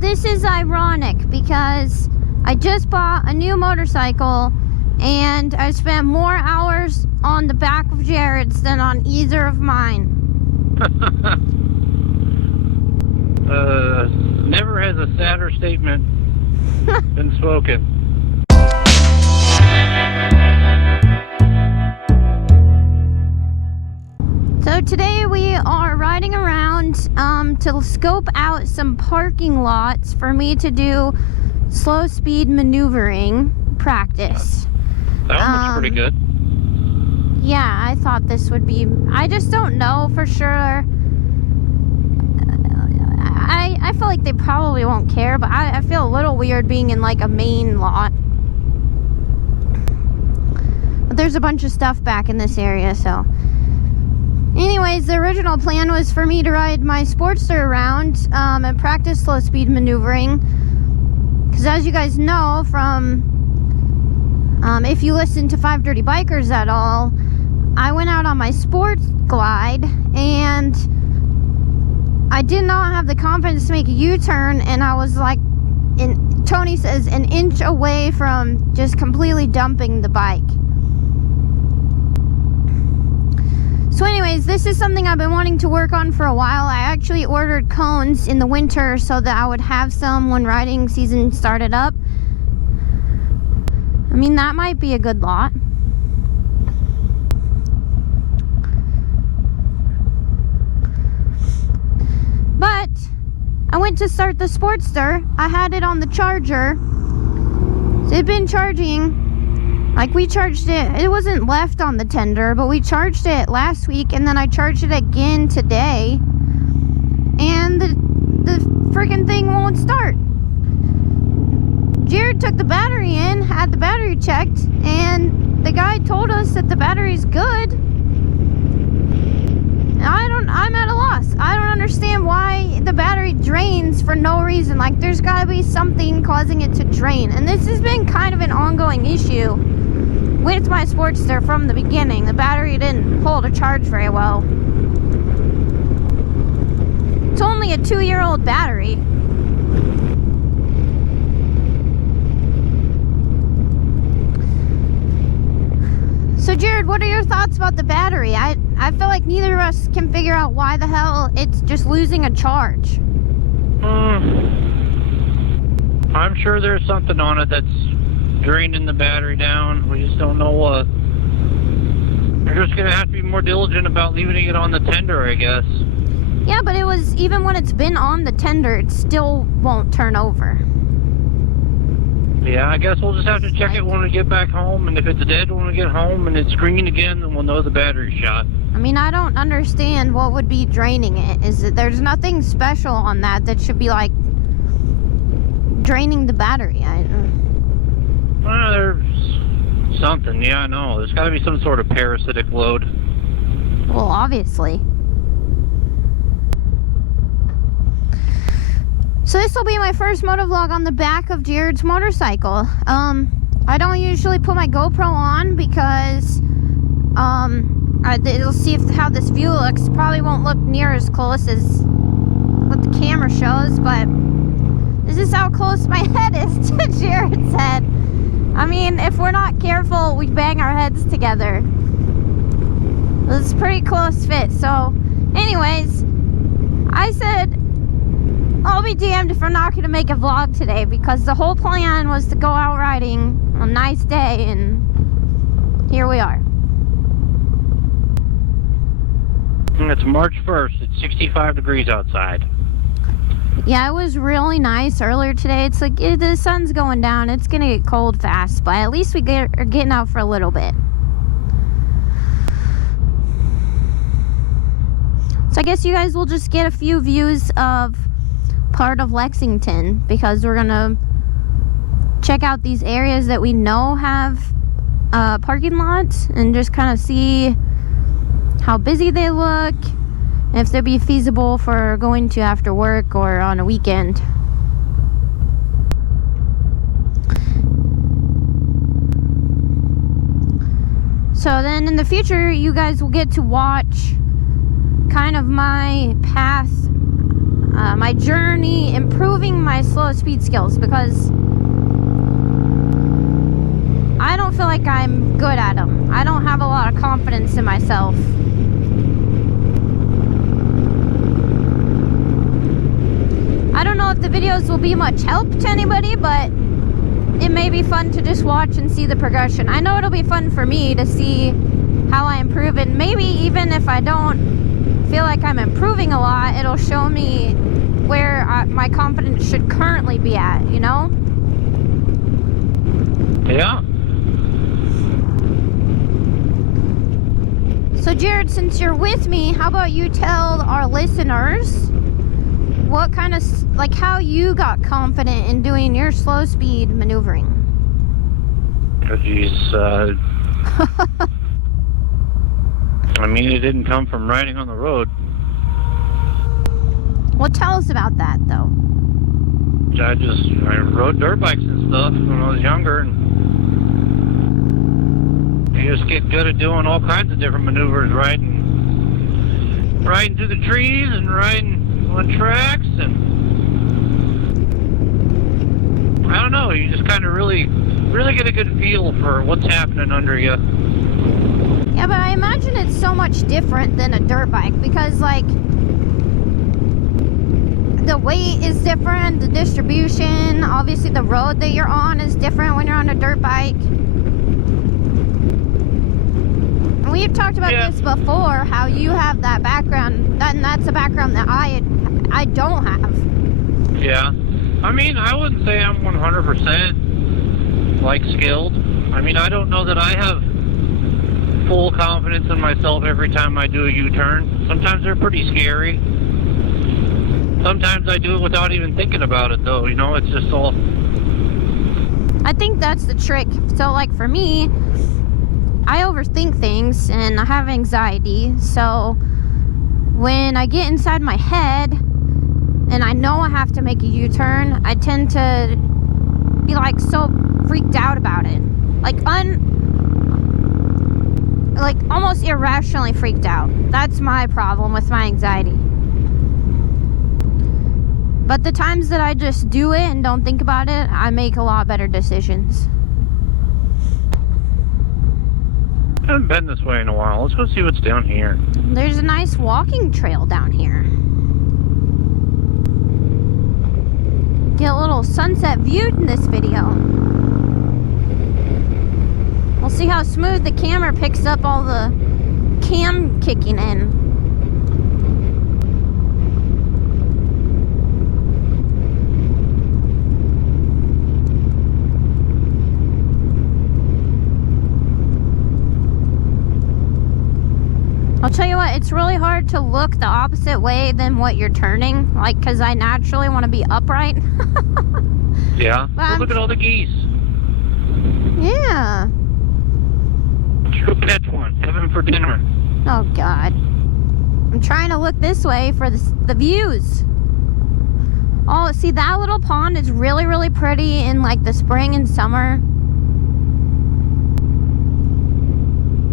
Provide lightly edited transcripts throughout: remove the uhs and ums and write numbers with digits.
this is ironic because I just bought a new motorcycle and I spent more hours on the back of Jared's than on either of mine. Never has a sadder statement been spoken. So today we are riding around to scope out some parking lots for me to do slow speed maneuvering practice. That one looks pretty good. Yeah, I thought this would be... I just don't know for sure. I feel like they probably won't care, but I feel a little weird being in like a main lot. But there's a bunch of stuff back in this area, so... Anyways, the original plan was for me to ride my Sportster around and practice slow speed maneuvering. Because as you guys know from... if you listen to 5 Dirty Bikers at all, I went out on my Sports Glide and I did not have the confidence to make a U-turn, and I was like, Tony says, an inch away from just completely dumping the bike. So anyways, this is something I've been wanting to work on for a while. I actually ordered cones in the winter so that I would have some when riding season started up. I mean, that might be a good lot. But I went to start the Sportster. I had it on the charger. So it'd been charging. Like, we charged it. It wasn't left on the tender, but we charged it last week, and then I charged it again today. And the freaking thing won't start. Jared took the battery in, had the battery checked, and the guy told us that the battery's good. I'm at a loss. I don't understand why the battery drains for no reason. Like, there's gotta be something causing it to drain. And this has been kind of an ongoing issue with my Sportster from the beginning. The battery didn't hold a charge very well. It's only a 2-year-old battery. So Jared, what are your thoughts about the battery? I feel like neither of us can figure out why the hell it's just losing a charge. I'm sure there's something on it that's draining the battery down. We just don't know what. You're just gonna have to be more diligent about leaving it on the tender, I guess. Yeah, but it was, even when it's been on the tender, it still won't turn over. Yeah, I guess we'll just have to check it when we get back home, and if it's dead when we get home and it's green again, then we'll know the battery's shot. I mean, I don't understand what would be draining it. Is that there's nothing special on that should be like draining the battery. There's something, yeah, I know. There's got to be some sort of parasitic load. Well, obviously. So this will be my first motovlog on the back of Jared's motorcycle. I don't usually put my GoPro on because it'll see how this view looks. Probably won't look near as close as what the camera shows, but this is how close my head is to Jared's head. I mean, if we're not careful, we bang our heads together. It's a pretty close fit. So, anyways, I said, I'll be damned if we're not going to make a vlog today, because the whole plan was to go out riding on a nice day, and here we are. It's March 1st. It's 65 degrees outside. Yeah, it was really nice earlier today. It's like the sun's going down. It's going to get cold fast, but at least we are getting out for a little bit. So I guess you guys will just get a few views of part of Lexington, because we're gonna check out these areas that we know have parking lots and just kind of see how busy they look, and if they'd be feasible for going to after work or on a weekend. So then in the future, you guys will get to watch kind of my path my journey improving my slow speed skills, because I don't feel like I'm good at them. I don't have a lot of confidence in myself. I don't know if the videos will be much help to anybody, but it may be fun to just watch and see the progression. I know it'll be fun for me to see how I improve, and maybe even if I don't feel like I'm improving a lot, it'll show me where my confidence should currently be at, you know? Yeah. So Jared, since you're with me, how about you tell our listeners what kind of, like, how you got confident in doing your slow speed maneuvering? Oh, geez. I mean, it didn't come from riding on the road. Well, tell us about that, though. I rode dirt bikes and stuff when I was younger, and you just get good at doing all kinds of different maneuvers, riding through the trees and riding on tracks, and I don't know, you just kind of really get a good feel for what's happening under you. Yeah, but I imagine it's so much different than a dirt bike, because, like, the weight is different, the distribution, obviously the road that you're on is different when you're on a dirt bike. And we've talked about this before, how you have that background, and that's a background that I don't have. Yeah. I mean, I wouldn't say I'm 100% like skilled. I mean, I don't know that I have full confidence in myself every time I do a U-turn. Sometimes they're pretty scary. Sometimes I do it without even thinking about it, though. You know, it's just all... I think that's the trick. So, like, for me, I overthink things and I have anxiety. So when I get inside my head and I know I have to make a U-turn, I tend to be, like, so freaked out about it. Like almost irrationally freaked out. That's my problem with my anxiety. But the times that I just do it and don't think about it, I make a lot better decisions. I haven't been this way in a while. Let's go see what's down here. There's a nice walking trail down here. Get a little sunset view in this video. We'll see how smooth the camera picks up all the cam kicking in. I'll tell you what, it's really hard to look the opposite way than what you're turning, like, because I naturally want to be upright. Yeah, look at all the geese. Yeah. Go catch one, have him for dinner. Oh, God. I'm trying to look this way for the views. Oh, see, that little pond is really, really pretty in, like, the spring and summer.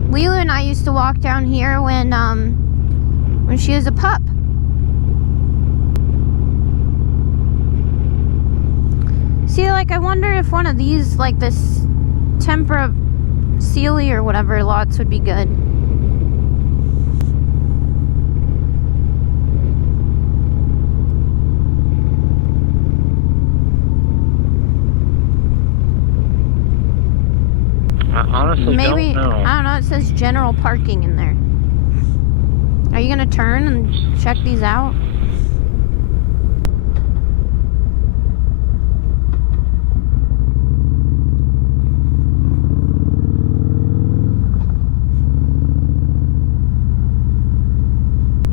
Leela and I used to walk down here when she was a pup. See, like, I wonder if one of these, like this Tempera Sealy or whatever lots would be good. I honestly Maybe, don't know. I don't know, it says general parking in there. Are you gonna turn and check these out?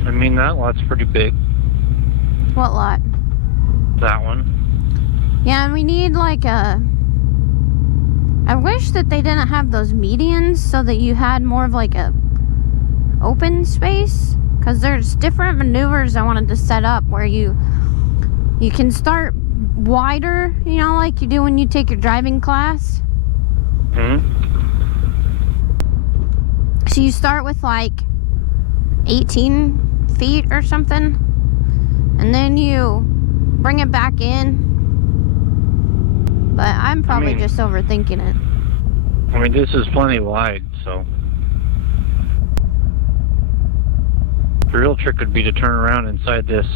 I mean, that lot's pretty big. What lot? That one. Yeah, and we need like a... I wish that they didn't have those medians so that you had more of like a open space, because there's different maneuvers I wanted to set up where you can start wider, you know, like you do when you take your driving class. So you start with like 18 feet or something, and and then you bring it back in. But I'm probably just overthinking it. I mean, this is plenty wide, so. The real trick would be to turn around inside this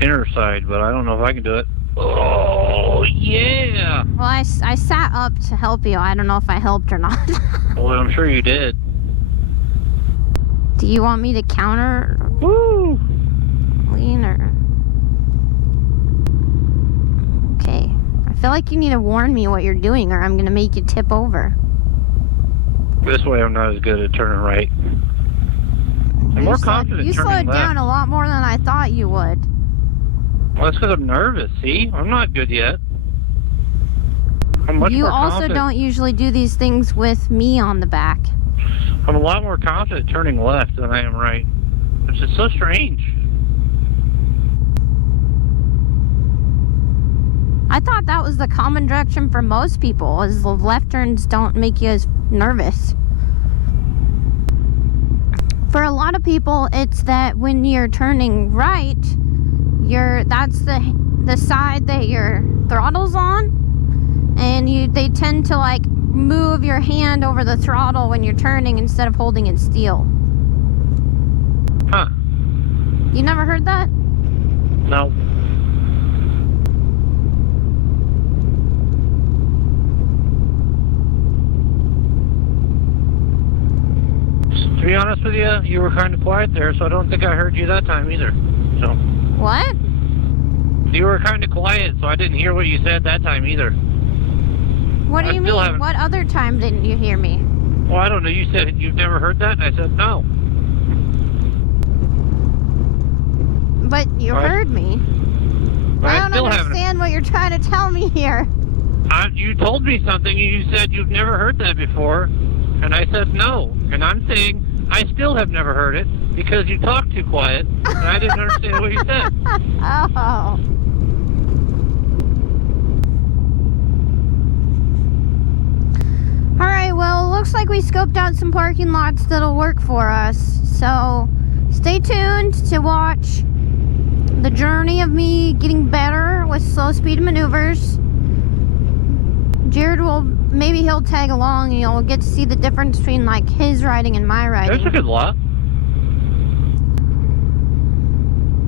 inner side, but I don't know if I can do it. Oh, yeah! Well, I sat up to help you. I don't know if I helped or not. Well, I'm sure you did. Do you want me to counter? Woo! Lean or... Okay. I feel like you need to warn me what you're doing or I'm going to make you tip over. This way I'm not as good at turning right. I'm more confident you turning slowed left. down a lot more than I thought you would. Well, that's because I'm nervous, see? I'm not good yet. I'm much You more also confident. don't usually do these things with me on the back. I'm a lot more confident turning left than I am right. Which is so strange. I thought that was the common direction for most people, is the left turns don't make you as nervous. For a lot of people, it's that when you're turning right, that's the side that your throttle's on, and they tend to like move your hand over the throttle when you're turning instead of holding it still. Huh. You never heard that? No. To be honest with you, you were kind of quiet there, so I don't think I heard you that time either. So. What? You were kind of quiet, so I didn't hear what you said that time either. What do you mean? What other time didn't you hear me? Well, I don't know. You said you've never heard that, and I said no. But you heard me. I don't understand what you're trying to tell me here. You told me something, and you said you've never heard that before, and I said no. And I'm saying I still have never heard it because you talked too quiet, and I didn't understand what you said. Oh. Alright, well, it looks like we scoped out some parking lots that'll work for us. So, stay tuned to watch the journey of me getting better with slow speed maneuvers. Jared maybe he'll tag along and you'll get to see the difference between like his riding and my riding. There's a good lot.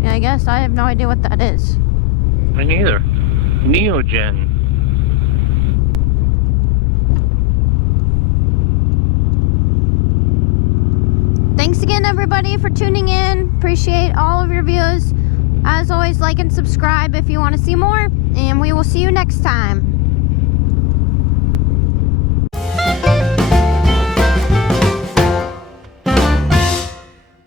Yeah, I guess I have no idea what that is. Me neither. Neogen. Thanks again, everybody, for tuning in. Appreciate all of your views. As always, like and subscribe if you want to see more. And we will see you next time.